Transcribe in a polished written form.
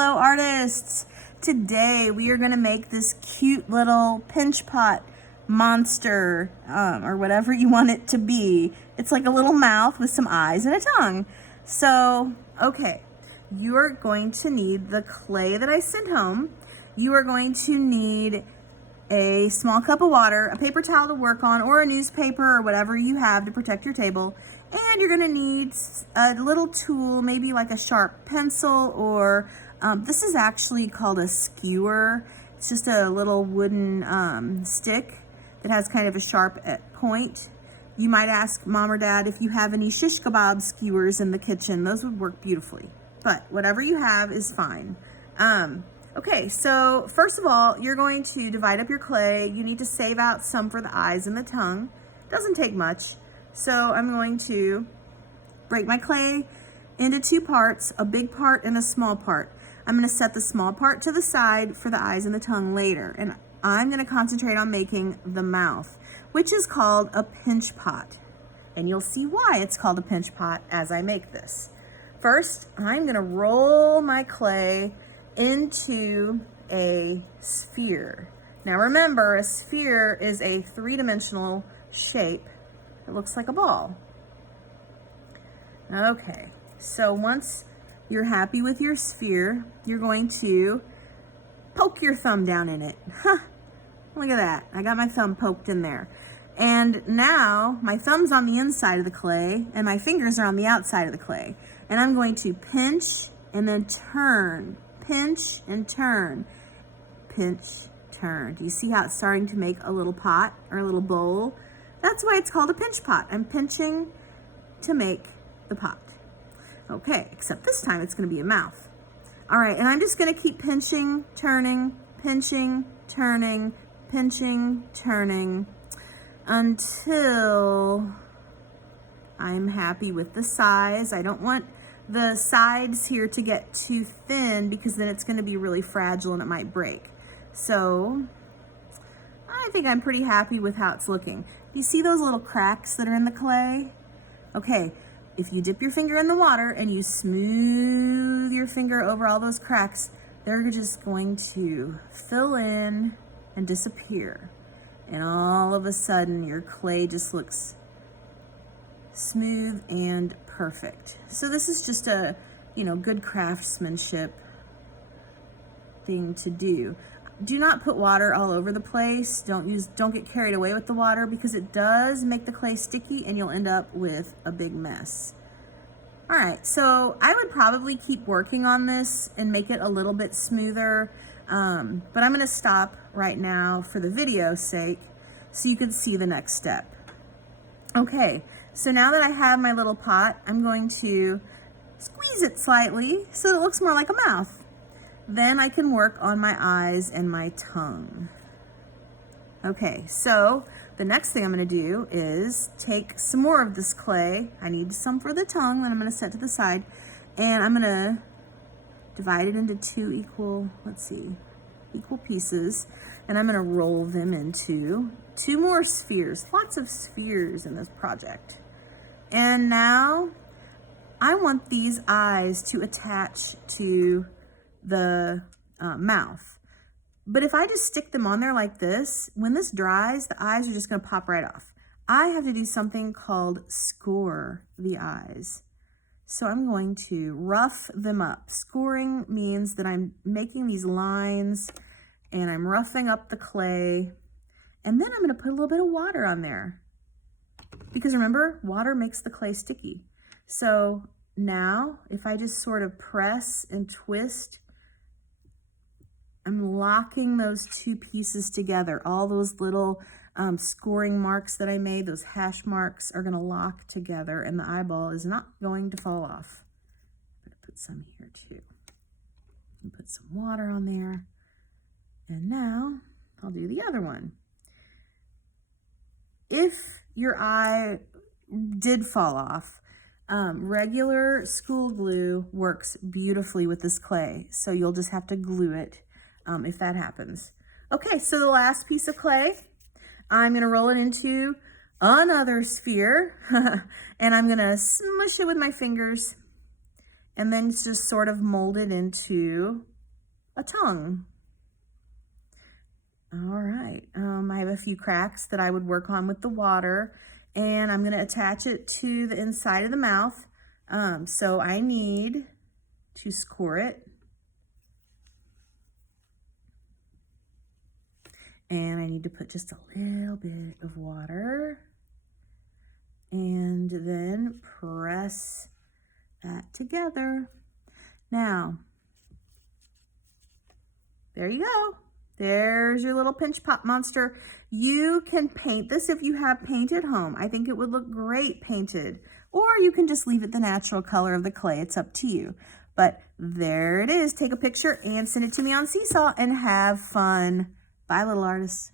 Hello artists! Today we are going to make this cute little pinch pot monster, or whatever you want it to be. It's like a little mouth with some eyes and a tongue. So, okay, you are going to need the clay that I sent home. You are going to need a small cup of water, a paper towel to work on, or a newspaper or whatever you have to protect your table. And you're gonna need a little tool, maybe like a sharp pencil, or this is actually called a skewer. It's just a little wooden stick that has kind of a sharp point. You might ask mom or dad if you have any shish kebab skewers in the kitchen. Those would work beautifully, but whatever you have is fine. Okay, so first of all, you're going to divide up your clay. You need to save out some for the eyes and the tongue. Doesn't take much. So I'm going to break my clay into two parts, a big part and a small part. I'm going to set the small part to the side for the eyes and the tongue later. And I'm going to concentrate on making the mouth, which is called a pinch pot. And you'll see why it's called a pinch pot as I make this. First, I'm going to roll my clay into a sphere. Now remember, a sphere is a three-dimensional shape. It looks like a ball. Okay, so once you're happy with your sphere, you're going to poke your thumb down in it. Huh, look at that. I got my thumb poked in there. And now my thumb's on the inside of the clay and my fingers are on the outside of the clay. And I'm going to pinch and then turn. Pinch and turn. Pinch, turn. Do you see how it's starting to make a little pot or a little bowl? That's why it's called a pinch pot. I'm pinching to make the pot. Okay, except this time it's going to be a mouth. All right, and I'm just going to keep pinching, turning, pinching, turning, pinching, turning until I'm happy with the size. I don't want the sides here to get too thin because then it's going to be really fragile and it might break. So I think I'm pretty happy with how it's looking. You see those little cracks that are in the clay? Okay, if you dip your finger in the water and you smooth your finger over all those cracks, they're just going to fill in and disappear. And all of a sudden, your clay just looks smooth and perfect. So this is just a, good craftsmanship thing to do. Do not put water all over the place. Don't get carried away with the water because it does make the clay sticky and you'll end up with a big mess. All right, so I would probably keep working on this and make it a little bit smoother, but I'm gonna stop right now for the video's sake so you can see the next step. Okay, so now that I have my little pot, I'm going to squeeze it slightly so it looks more like a mouth. Then I can work on my eyes and my tongue. Okay, so the next thing I'm gonna do is take some more of this clay. I need some for the tongue that I'm gonna set to the side, and I'm gonna divide it into two equal pieces, and I'm gonna roll them into two more spheres. Lots of spheres in this project. And now I want these eyes to attach to the mouth. But if I just stick them on there like this, when this dries, the eyes are just going to pop right off. I have to do something called score the eyes. So I'm going to rough them up. Scoring means that I'm making these lines and I'm roughing up the clay. And then I'm going to put a little bit of water on there. Because remember, water makes the clay sticky. So now, if I just sort of press and twist, I'm locking those two pieces together. All those little scoring marks that I made, those hash marks, are gonna lock together and the eyeball is not going to fall off. I'm gonna put some here too. And put some water on there. And now I'll do the other one. If your eye did fall off, regular school glue works beautifully with this clay. So you'll just have to glue it if that happens. Okay, so the last piece of clay, I'm gonna roll it into another sphere and I'm gonna smush it with my fingers and then just sort of mold it into a tongue. All right, I have a few cracks that I would work on with the water, and I'm gonna attach it to the inside of the mouth. So I need to score it. And I need to put just a little bit of water and then press that together. Now, there you go. There's your little Pinch Pot monster. You can paint this if you have paint at home. I think it would look great painted. Or you can just leave it the natural color of the clay. It's up to you. But there it is. Take a picture and send it to me on Seesaw and have fun. Bye, little artists.